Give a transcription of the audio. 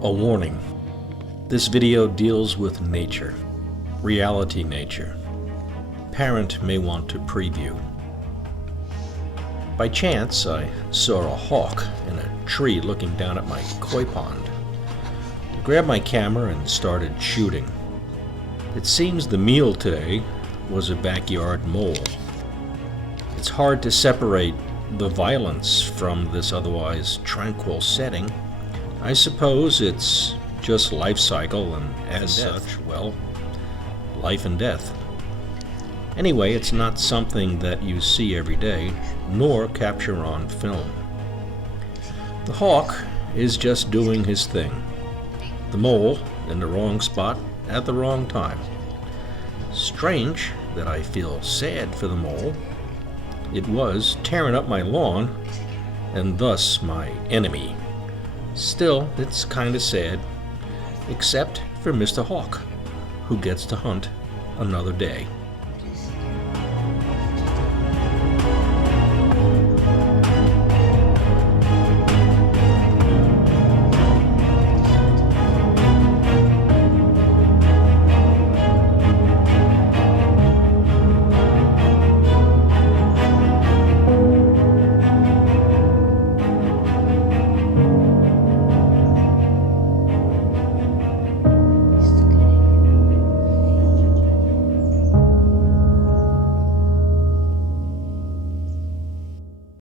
A warning. This video deals with nature, reality nature. Parent may want to preview. By chance, I saw a hawk in a tree looking down at my koi pond. I grabbed my camera and started shooting. It seems the meal today was a backyard mole. It's hard to separate the violence from this otherwise tranquil setting. I suppose it's just life cycle, and as such, well, life and death. Anyway, it's not something that you see every day, nor capture on film. The hawk is just doing his thing. The mole in the wrong spot at the wrong time. Strange that I feel sad for the mole. It was tearing up my lawn, and thus my enemy. Still, it's kinda sad, except for Mr. Hawk, who gets to hunt another day.